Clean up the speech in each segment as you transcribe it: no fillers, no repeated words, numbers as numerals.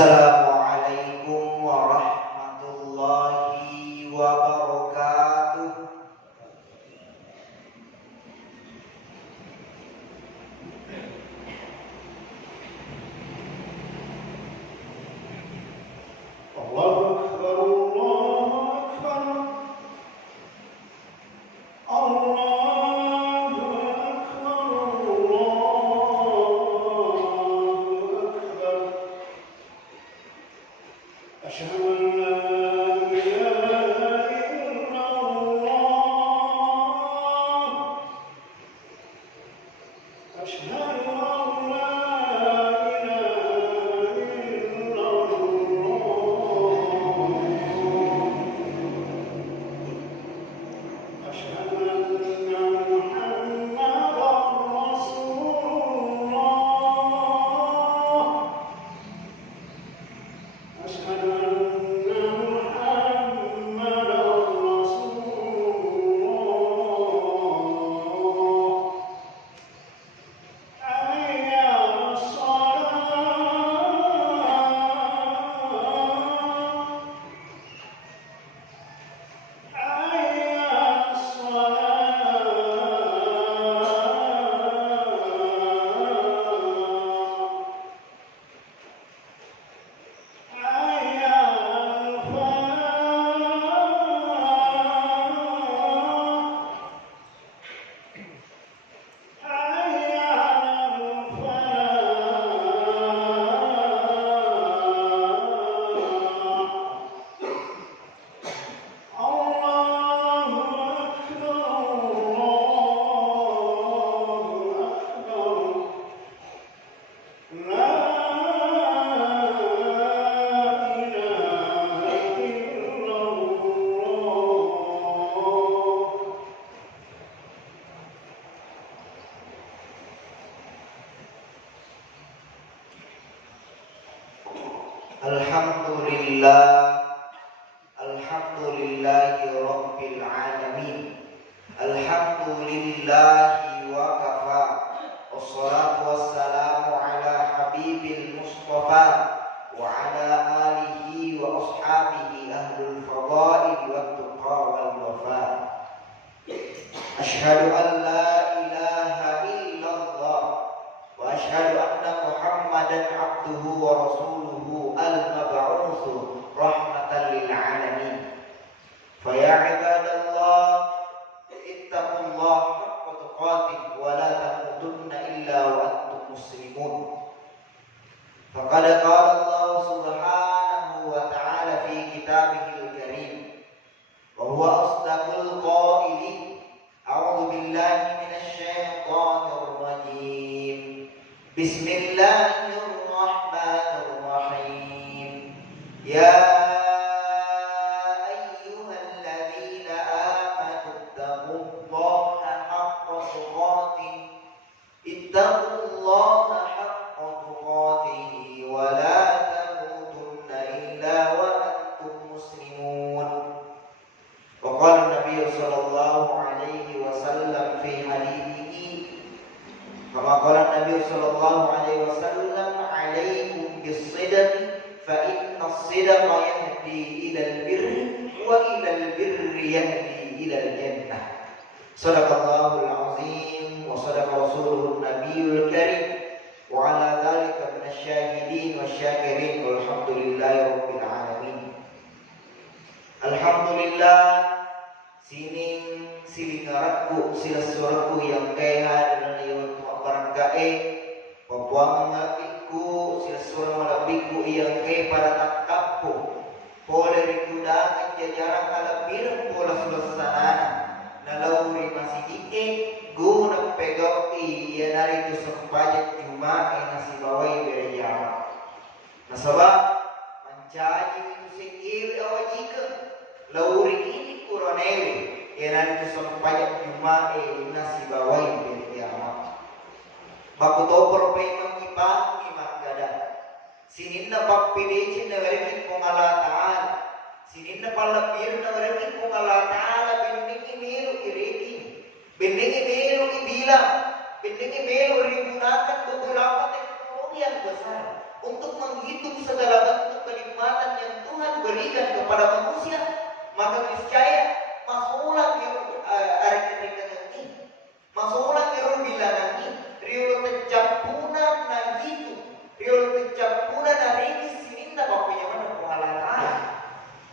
Assalamualaikum warahmatullahi wabarakatuh. Allahu Akbar, Allahu Akbar, Allahu Akbar, Allahu Akbar. Asyhadu an la ilaha illallah. Asyhadu an la ilaha illallah. Asyhadu anna Muhammadar Rasulullah. Asyhadu anna Muhammadar Rasulullah. Hayya 'alas shalah. Hayya 'alas shalah. Hayya 'alal falah. Hayya 'alal falah. Allahu Akbar, Allahu Akbar. La ilaha illallah. Alhamdulillah, alhamdulillahi rabbil alamin. Alhamdulillahi wa kafa. Wassalatu wassalamu ala habibil mustafa wa ala alihi wa ashabihi ahlul fadail wat tuqa wal wafa. Asyhadu an la ilaha illallah wa asyhadu anna Muhammadan abduhu wa rasuluhu al-mab'utsu rahmatan lil alamin. Fa ya ibadallah ittaqullaha haqqa tuqatih wa la tamutunna illa wa antum muslimun. Faqad qala Allah subhanahu wa ta'ala fi kitabihil karim wa huwa asdaqul qailin. A'udzu billahi minasy syaithanir rajim. Bismillahirrahmanirrahim. Ya ayyuhalladzina amanu taqullaha haqqa tuqatih. Ittaqullaha haqqa tuqatih wa la tamutunna illa wa antum muslimun. Wa qala Nabi sallallahu alaihi wasallam fi hadithihi kama qala Nabi sallallahu alaihi wasallam, alaikum bis-sidq fa inna as-sidqa yahdi ila al-birri wa ila al-birri yahdi ila al-jannah. Shadaqallahul azim wa shadaqa rasuluhun nabiyul karim wa ala dzalika minasyahidin wasyakirin walhamdulillahi rabbil alamin. Alhamdulillah sining silingaratku silasuraku yang kaya dan yang barangkae papuang ngakiku silasura malabiku yang kaya para takapku pole rikudangan jajaran alabir pola sulasana nalauri masih ike guna pegau iya dari itu sempajak jumae nasi bawai berjaya nasabah mencaji itu sekiri awajika lauri ini kuronewi yang itu sempajak jumae nasi bawai berjaya baku topor pemang ipang imak gada sinin na pakpidicin na verikin kung Allah Ta'ala sinin na palapir na verikin kung Allah Ta'ala binding imiru iriki binding imiru ibilang binding imiru digunakan beberapa teknologi yang besar untuk menghitung segala bentuk kenikmatan yang Tuhan berikan kepada manusia, maka niscaya masulang yang arek ini, masulang yang bilangan ini, rio tercampuna na itu, rio tercampuna na ini sini tak punya mana pengalaman,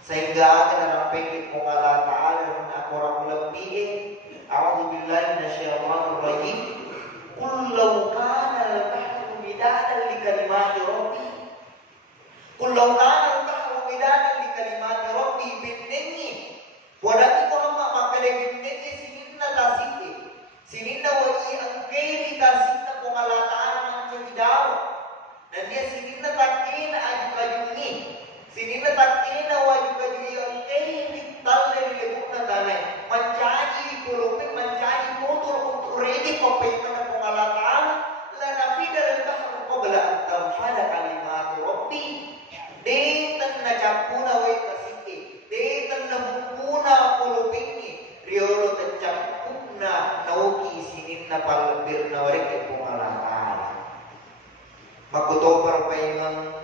sehingga akan sampai pengalaman dan aku lebih, A'udzubillahi minasyaitonir rajim. Qul law kana al-bahru midadan li kalimati rabbi. Qul law kana al-bahru midadan li kalimati rabbi binnini. Wadaki Muhammad makale binnini sininna tasike. Sininna wali angkeri tasina pengalataan macam daw. Dan dia sininna takina aju-ajungi. Sininna takina waju-ajungi angkeri talle lebukna tanai. Mencaji kulupin mencaji motor untuk ready kopaikan pengalataan la nafida al-bahru qabla an tanfada kalimat rabbi. Detan na campuna wa kasike. Detan na bukuna kulupingi. Riolo tercampuna nauki sinin na palbir na warik pengalataan. Makutobar paingan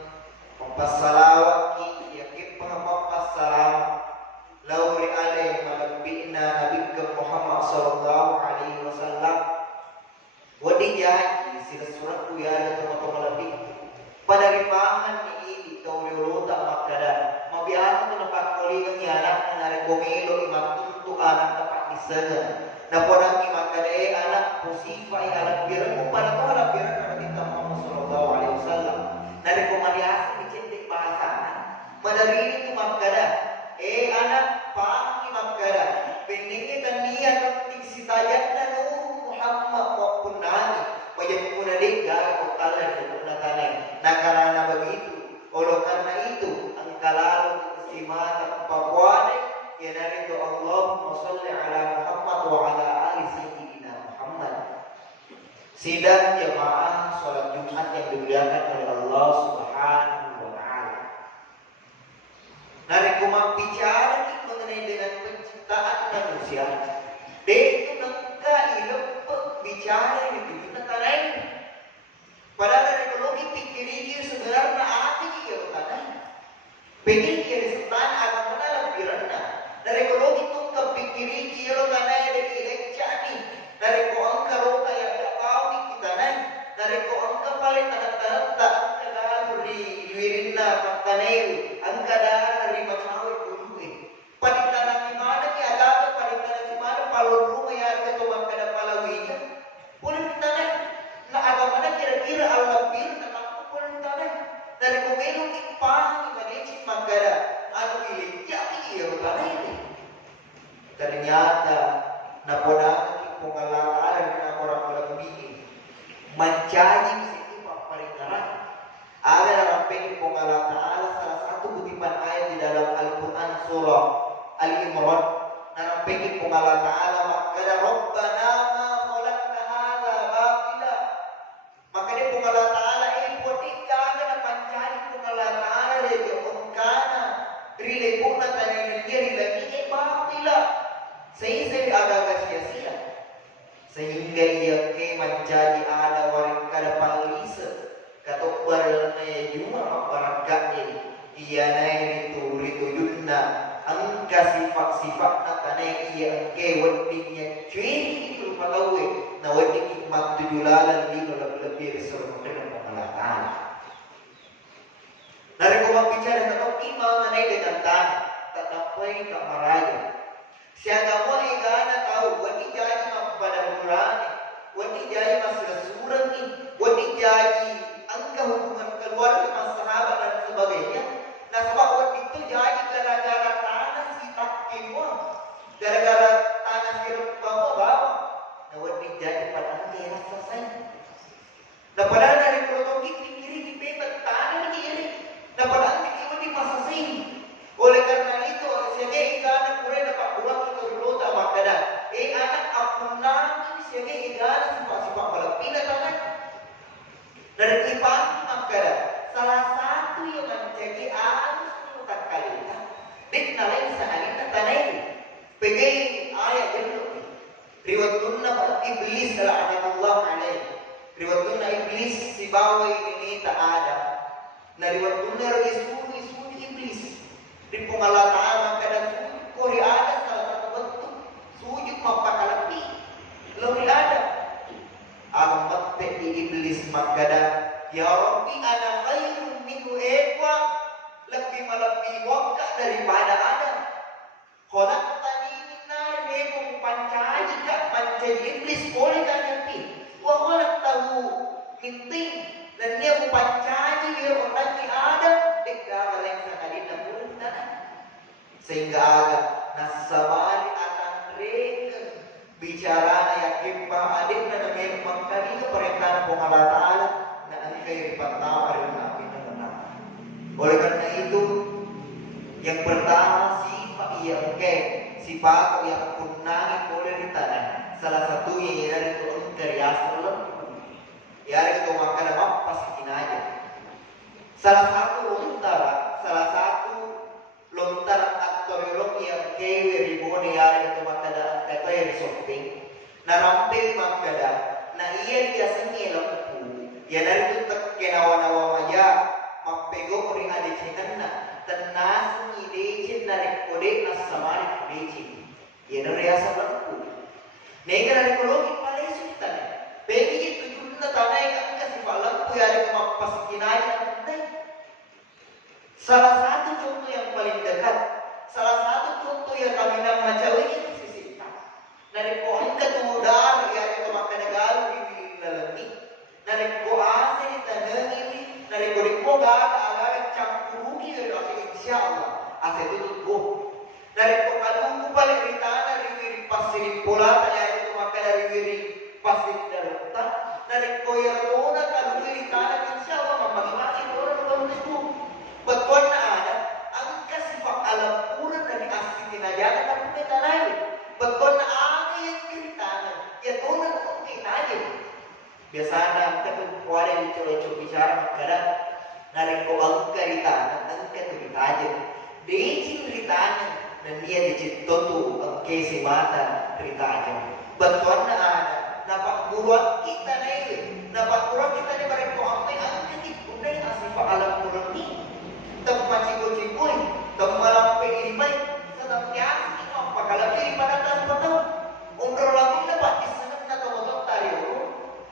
pampasalawat ki yakin pampasalawat. Lauri alai malabina Nabi Muhammad sallallahu alaihi wasallam. Wadi jadi sila surat ku ya teman-teman lebih. Pada ripahan ini kau yolota makada. Mabiasa tu nampak kolingan ni anak na komelo imam tuntu anak dapat disengan. Na podang makada anak musifa anak biran pada tu anak biran Nabi Muhammad sallallahu alaihi wasallam. Na rekomendasi dicentik bahasa. Madari itu makada. Anak pagi makara pendingin dan niat untuk sitayan dan Muhammad maupun nani wajib puna lega kotalan puna tanai. Nah karena begitu, oleh karena itu angka lalu istimata papuane ya dari itu Allahumma sholli ala Muhammad wa ala ali sayyidina Muhammad. Sidang jemaah sholat Jumat yang dimuliakan oleh Allah Subhanahu wa taala. Nari kumang bicara mengenai dengan penciptaan manusia. Dia itu nengka ilmu bicara yang ditunjukkan lain. Padahal dari ekologi pikir sebenarnya apa yang tanah. Pikir setan akan mana lebih rendah. Dari ekologi itu kepikir kira tanah dari elekcani. Dari koangka roka yang tak tahu kita naik. Dari koangka paling tanah tak kenal di wirina tanah. Angka dari macam Paditana di mana ki ada paditana di mana palon rumah ya ke tuang kada palawija. Boleh ditanya, na ada mana kira-kira Allah bir na aku boleh ditanya. Dari komelo ki pang maneci magara anu ile ya iya kana ini. Ternyata na podang ki pengalaman na orang lebih mencaji situ paringaran. Ada dalam pengalaman Ta'ala salah satu kutipan ayat di dalam Al-Quran surah Al-Imran dalam pengen pengalaman Ta'ala makanya Rabbana ma khalaqna hadza batila. Makanya pengalaman Ta'ala buat ikan na pancari pengalaman Ta'ala dari kana rile puna tanay dia lagi batila. Sehingga agak sia-sia. Sehingga ia ke menjadi ada waring kada palisa. Katok barangnya cuma barangkali ia naik itu junna angka sifat-sifat nakane ia ke wadinya cuy itu pagawe na wadi mak tujulalan di lebih resorot dengan pengalaman. Dari kau bicara tentang iman naik dengan tanah tak dapat kamaraja. Siapa mau igana tahu wadi jadi pada berani wadi jadi masih surang ni wadi jadi angka hubungan keluarga dengan sahabat dan sebagainya. Nah sebab waktu itu jadi gara-gara tanah si takim gara-gara tanah si bawa. Nah waktu jadi pada akhirnya selesai. Nah padahal dari kronologi pikir bebas tanah ini. Nah padahal pikir di masa sini. Oleh karena itu sehingga ikana pura dapat buat itu dulu tak makada. Anak apunang sehingga ikana sifat-sifat balapina tanah. Dari ipan makara salah satu yang menjadi arus penutup kalimat ditnalain sehalina tanah ini pegai ayat itu riwayatuna iblis la'anatullah alaih riwayatuna iblis si bawa ini tak ada Dari waktu nero isu iblis. Di Allah Ta'ala kadang sujud kori ada salah satu bentuk sujud mapakalapi. Lalu ada amat di iblis makada ya Rabbi ana khairun minhu ekwa lebih melebihi wakka daripada Adam. Khalaqtani min nar memang pancani kak pancani iblis boleh kan nanti. Wa khalaqtahu min tin dan dia pancani biar orang di Adam dikira yang sekali namun tanah. Sehingga ada nasamani akan reken bicara yang kimpa adik dan memang kali itu perintah Allah Ta'ala na angkay pertama rin namin na naman. Oleh karena itu yang pertama sifat yang sifat yang kunangan boleh di tanah. Salah satunya ialah itu engkariasa lembu. Ya itu makan apa pasti aja. Salah satu lontaran aktorolog yang kewe ribone ya itu makada kata yang shopping. Narampe makada na iya biasanya lembu. Ya dari itu terkenawa-nawa maya mapego ring ade cinana tenas ide cinare kode nasamari kode. Ya dari asa lembu. Nega dari kologi palai sultan. Bagi itu junna tanai angka sifat lembu ya ada mapas kinai. Salah satu contoh yang paling dekat, salah satu contoh yang kami nama Jawa itu sisita. Dari pohon ketumudar ya itu makan galu di lalami. Dari pohon asli tanah ini, dari pohon agak campur rugi dari insya Allah. Asal itu tuh. Dari pohon kalungku paling di tanah dari pasir pola ya itu makan dari pasir darurat. Dari koyor tona kalungku di tanah insya Allah memakai orang itu. Betul ada angka sifat alam pura dari asli tinajana tapi kita lain. Betul ada yang ceritakan, ya tuhan mungkin aja. Biasanya kita kuada dicoba bicara kadang dari ko angka di tanah, angka itu aja. Dia ceritanya dan dia dicipta tuh kesi mata cerita aja. Betul ada, nampak buruan kita nih, nampak buruan kita nih mereka angka itu dari sifat alam pura ini. Tempat cikgu-cikgu, tempat pengirimai, sedang tiang, apa kalau kiri pada tahu, umroh lagi dapat di sana kita tahu tahu,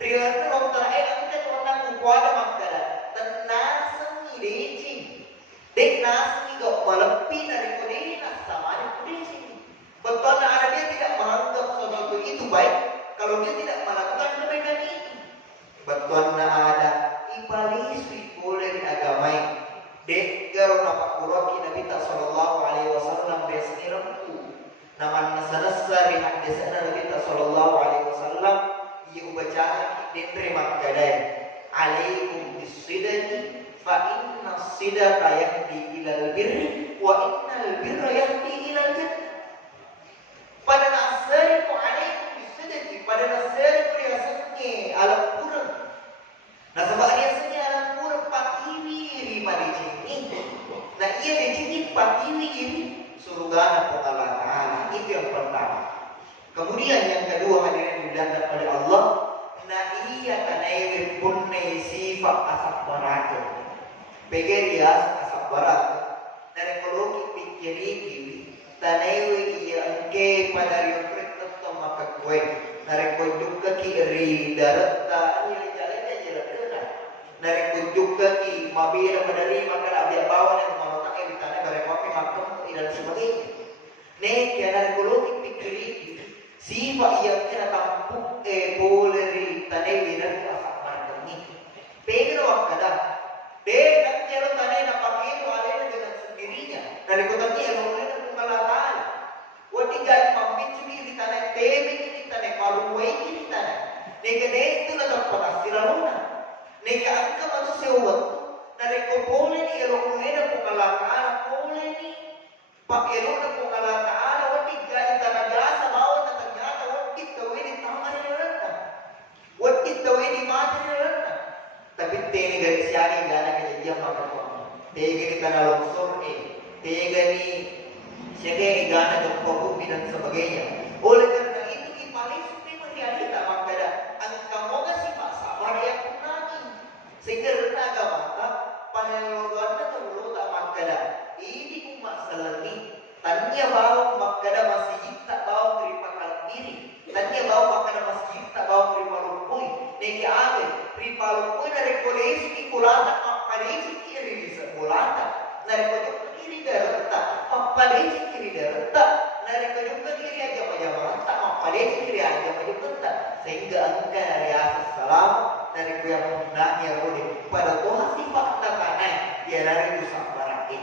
riwayat orang terakhir kita orang kuada makara, tenang sendiri, dek nasi gak melepi dari kudina sama di kudisi. Betul ada dia tidak menganggap sesuatu itu baik, kalau dia tidak melakukan kebaikan itu. Betul ada iblis boleh diagamai. Dek garo napak kuroki Nabi sallallahu alaihi wasallam biasanya lembu. Naman nasa-nasa rin hadisana Nabi sallallahu alaihi wasallam ia ubacaan dendre makgadai. Alaikum bisidati fa inna sidata yahdi ilal birri wa innal birra yahdi ilal jannah. Pada nasari ku alaikum bisidati pada nasari ku riasatnya alam kurang. Nah sebab riasatnya alam kurang patiwi rima di sini. Nah ia di sini patiwi ini surga Allah Ta'ala. Itu yang pertama. Kemudian yang kedua hadirin dimuliakan oleh Allah. Nah ia tanai punai sifat asap barat. Pegerias asap barat. Dan ekologi pikir ini tanai ia engke pada riung kereta maka kue. Narik kunjuk kiri darat tak ini jalan aja. Narik kunjuk kaki mabila medali maka abia bawah dan malotak yang ditanya berapa makom dan sebagainya. Nek ya narik ekologi pikir ini sifat yang kena tampuk boleh tanai binar asap barat ini. Pegero wakada. Dek kan kalau tanai nampak itu ada dengan sendirinya. Dari kota dia boleh mengalahkan. Wati gay mampinci di tanah tebe di tanah paruway di tanah. Nega itu na tempat siraluna. Nega angka manusia waktu. Dari ko boleh ni elo kulena pengalahkan boleh ni. Pak elo na pengalahkan wati gay tanah gasa bawa na ternyata wati tawe di tangan ni rata. Wati tawe di mata ni rata. Tapi teni garis siani gana kejadian maka ko. Tega di tanah longsor tega ni siaga igana gempa bumi dan sebagainya. Oleh karena itu paling supi menjadi tak makada angka moga sifat sabar yang kunani sehingga renaga mata panel ini umat selagi tanya bawa makada masjid tak bawa terima kalam diri tanya bawa makada masjid tak bawa terima lumpui neki ave terima lumpui dari kolesi di kulata apalesi kiri di sekulata dari kojok kiri derta apalesi kiri derta dari kojok kiri aja rata apalesi kiri aja rata sehingga angka dari asas salam dari yang menghendaknya rodin pada Tuhan sifat kanan dia dari itu sabarai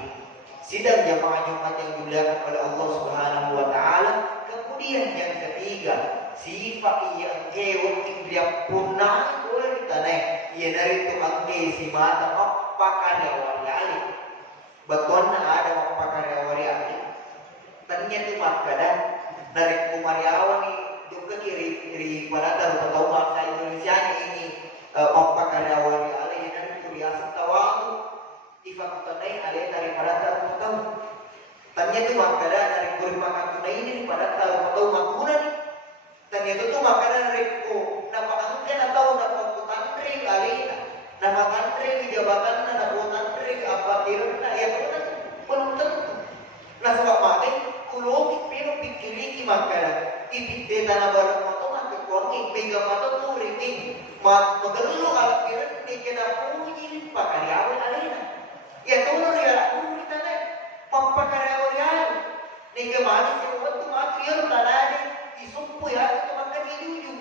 sidang jamaah Jumat yang dimuliakan oleh Allah Subhanahu wa taala. Kemudian yang ketiga, sifat yang kewek dia punah boleh ditanai. Ia dari itu angge si mata pakar wali. Betul ada pakar wali. Tanya tu makada dari kumariawan ni juga kiri pada tahu bahasa Indonesia ini pakar wali yang dari kuriasa tawaku ifakutanai ada daripada tahu tanya itu makada dari kurimakan tunai ini daripada tahu makuna nih tanya itu tuh makada dari napa angken atau napa kutantri alina napa tantri di jabatan napa kutantri apa kirana ya belum tentu nah sebab mati kulogi pero pikiriki makada ibite tanah barat motongan kekuangi mega mata tuh rinting magelu ala kiran ni kena puji pakari awal alina ya tono ya aku kita nih pampakaryawan nih kemana sih waktu mati ya tanah isumpu ya kemakan itu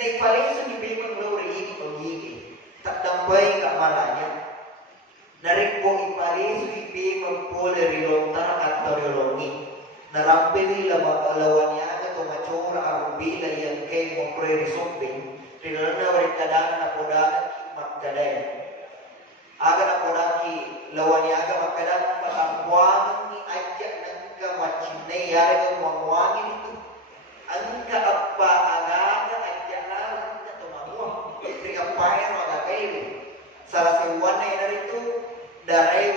nih paling seni memang lori ini begini tak sampai ke malanya dari boi paling seni mempoleh rilontar atau rilongi narampili lawannya atau macora arubila yang kayak mempoleh risomping rilona berkadang napoda makadai agar apodaki lawan yaga makada patampuan ni ajak nangka macine yaga muangwangi itu angka apa agaga ajak lawan atau mamua tri apa yang ada kayu salah sebuahnya yang dari itu darai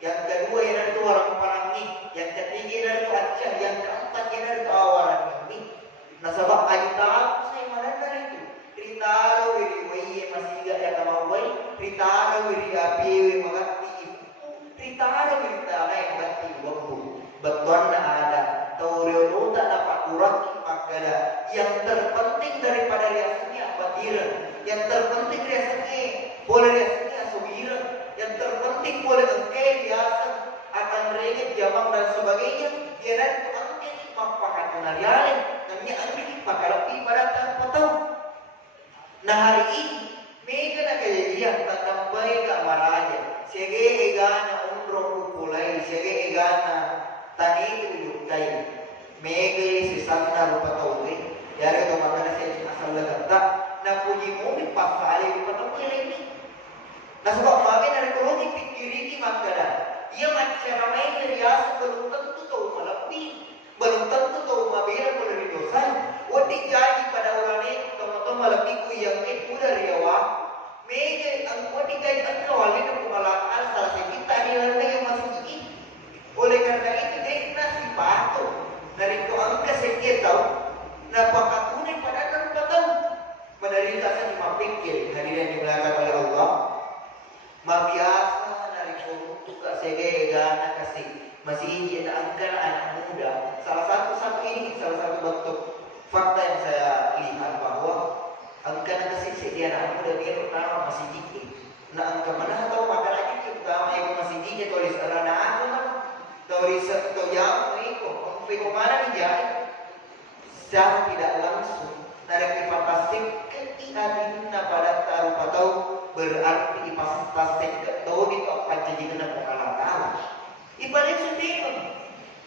yang kedua yang dari itu orang parangi yang ketiga yang dari itu ajak yang keempat yang dari itu awalan ini nah sebab ajak saya mana dari itu Ritaro wiri masih enggak yang mau wai Ritaro wiri api magati Ritaro wiri tanai magati waktu beton ada taurio tak dapat kurang makada yang terpenting daripada riasnya batira yang terpenting riasnya boleh riasnya subira yang terpenting boleh engke biasa akan regit jamang dan sebagainya dia nanti engke mapakan penariale namanya angki pakalapi pada tanpa tahu. Nah hari ini mega na kejadian tak sampai ke marahnya. Sege egana umroh kupulai, sege egana tani tujuh kai. Mega sisana rupa tahu ya itu makanya saya asal legata. Nah puji mumi pasal rupa tahu ini. Nah sebab mami dari koloni pikir ini makanya ia macam ramai rias belum tentu tahu malapi, belum tentu tahu mabira boleh dosa. Wadi jadi pada orang ini malapiku yang itu dari awal mega angkut dikai angkawal itu pengalaman salah kita ini yang masih ini oleh karena itu dia nasi batu dari itu angka sekian tahu nah pakatune pada tanpa tahu menderita saya cuma pikir hadirin dimulakan oleh Allah mabiasa dari untuk sege gana kasih masih ingin angka anak muda salah satu ini salah satu bentuk fakta yang saya lihat bahwa angka kasih dia anak muda dia pertama masih dikit. Nah angka mana tahu makan lagi pertama yang masih dikit tulis rana aku mah tulis atau jam itu untuk mana nih jadi secara tidak langsung dari fantastik ketika dina pada taruh atau berarti fantastik ketau di top panjang kena pengalaman. Ibarat sendiri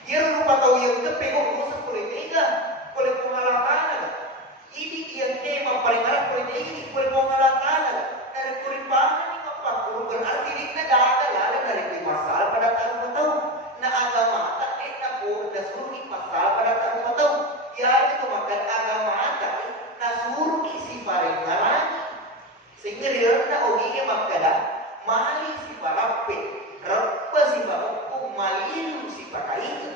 dia lupa tahu yang kepengok musuh politika oleh pengalaman. Ini yang tema paling arah politik ini boleh pengalaman dari kuripan ini apa? Berarti ini ada lalu dari pasal pada tahu. Nah agama tak enak pun dah suruh pasal pada tahu. Ya itu makan agama tak. Nah suruh isi paling arah sehingga dia nak oginya makada mali si parape, rapa si hukum mali si pakai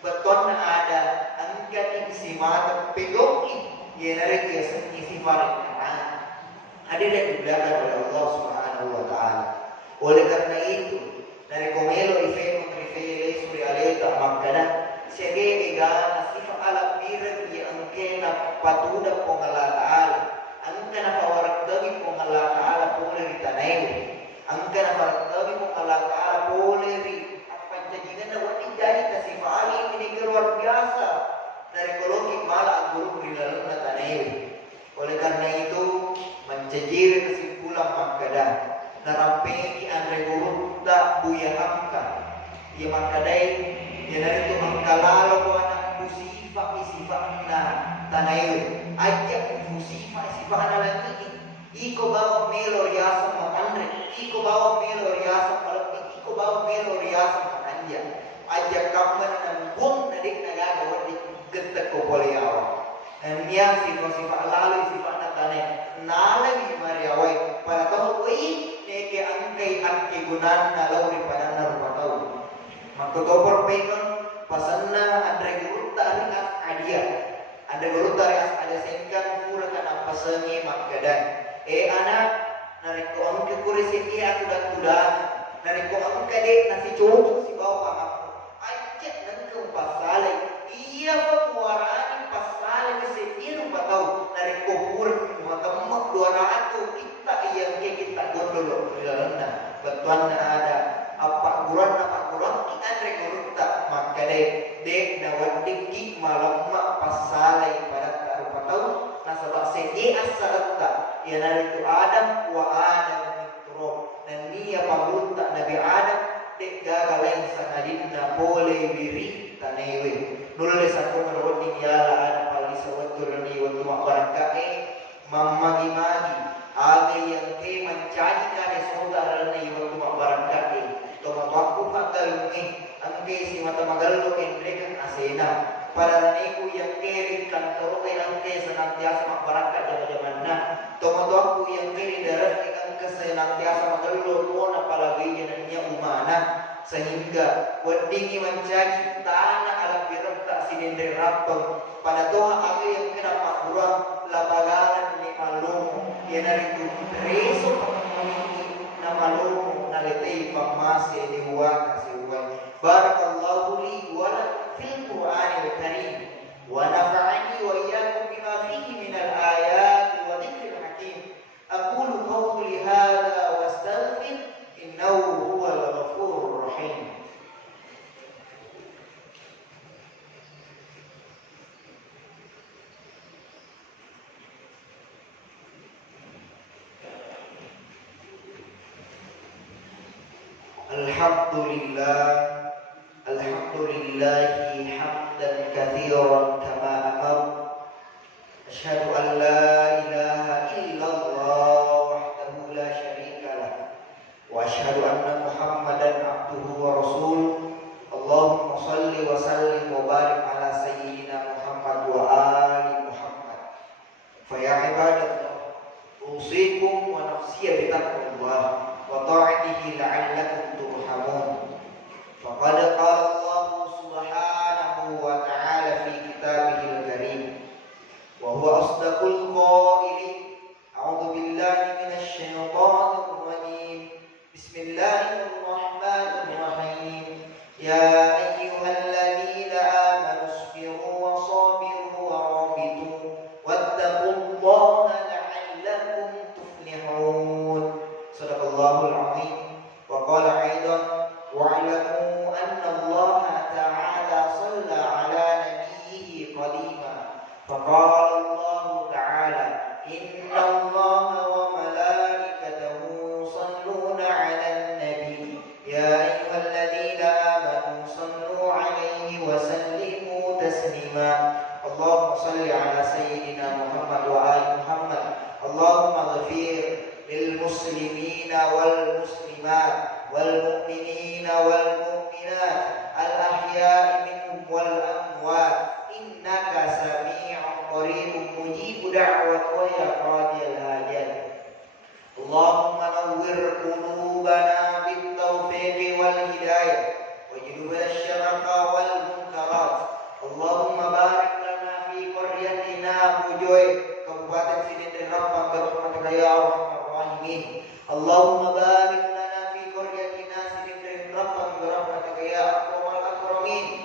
beton ada angkat isi mata pegoki. Ia dari biasa isi farid hadir dan dibelakang oleh Allah Subhanahu wa taala. Oleh karena itu dari komelo ife gana sifat ala biran ya angke na patuda po Allah Ta'ala. Angka na pawaragdawi po Allah Ta'ala pole ri tanay. Angka na pawaragdawi po Allah Ta'ala pole ri at pancagingan na wati jadi na sifat ali ini luar biasa. Dari ekologi malah ang guru rilalang na tanay. Oleh karena itu mencejir kesimpulan makada narampeki andre guru tak buya hamka. Ia makadai dia dari itu mengkalalo ko anak sifat na tanayo ajak sifat na lagi iko bawa melo riasa makandre iko bawa melo riasa malapik iko bawa melo riasa makanja ajak kamar nan bung nadik nagaga wadi getek ko poliawa dan dia sifat lalu sifat na tanay nalagi mariawai para kau oi neke angkai gunan na lauri pada na rupatau makotopor pegon pasanna andre guru tarikas adia andre guru tarikas ada sengkan pura kan apa sengi makkadan anak nariko angke kurisi aku dan tudan nariko angke dek nasi cocok si bawa aku ajak nangke pasale iya penguarani pasale bisa iru patau nariko pura matamak 200 kita yang kita gondol rilana betuan ada apa guran kita rekor tak maka dek dawan tinggi malam mak pasalai pada tak rupa tahu nasabak segi asal tak ya dari itu Adam wa Adam mitro dan dia pabun tak Nabi Adam dek gagal yang sanadina pole wiri tanewe nulis aku merawat yala ada pali sawatur ni waktu mabarakae mamagi-magi age yang ke mencari kare saudara ni waktu mabarakae tomat waktu pakalungi angke si mata magallo endrekan asena para raniku yang kering kantor angke senantiasa mabaraka jaman-jaman na tomat waktu yang kering darat angke senantiasa magallo tuon apalagi jenanya umana sehingga wadingi mencari tanah alam biram tak sinindri raptor pada doa age yang kena pakburang lapagalan ni malum yang dari itu reso na malum letei pamasi di huwa kasiwa barakallahu li wa fil qur'anil karim wa nafa'ani wa iyyakum bima fihi min al ayati wa dhikril hakim aqulu qawli hadha wastaghfir innahu huwal ghafurur rahim. Alhamdulillahi hamdan katsiran kama amar asyhadu an la ilaha illallah wahdahu la syarika lah wa asyhadu anna muhammadan abduhu wa rasuluh Allahumma shalli wa sallim wa barik ala sayyidina Muhammad wa ali Muhammad fa ya ibadallah usikum wa nafsiya bi taqwallah wa ta'atihi la'allakum turhamun. Faqad qala Allah subhanahu wa ta'ala fi kitabihil karim wa huwa asdaqul qailin a'udzu billahi minasy syaithanir rajim bismillahirrahmanirrahim ya ayyuhalladzina amanu isbiru wa sabiru wa rabitu wattaqullaha la'allakum tuflihun. Sadaqallahul azim. Wa qala aidan wa'lamu anna Allah ta'ala shalla 'ala nabiyhi qadima. Faqala Allah ta'ala inna Allah wa malaikatahu yusalluna 'alan nabi ya ayyuhalladzina amanu sallu 'alaihi wa sallimu taslima. Allahumma shalli 'ala sayyidina Muhammad wa ali Muhammad. Allahumma ighfir للمسلمين والمسلمات والمؤمنين والمؤمنات الأحياء منهم والأموات إنك سميع قريب مجيب دعوة ويا قاضي الحاجات. اللهم نور قلوبنا بالتوفيق والهداية واجلب الشرق والمنكرات. اللهم بارك لنا في قريتنا بجوي Kabupaten Sidin Rabbang berhormat ya Arhamar Rahimin. Allahumma barik lana fi qaryatina Sidin Rabbang berhormat ya Akramal Akramin.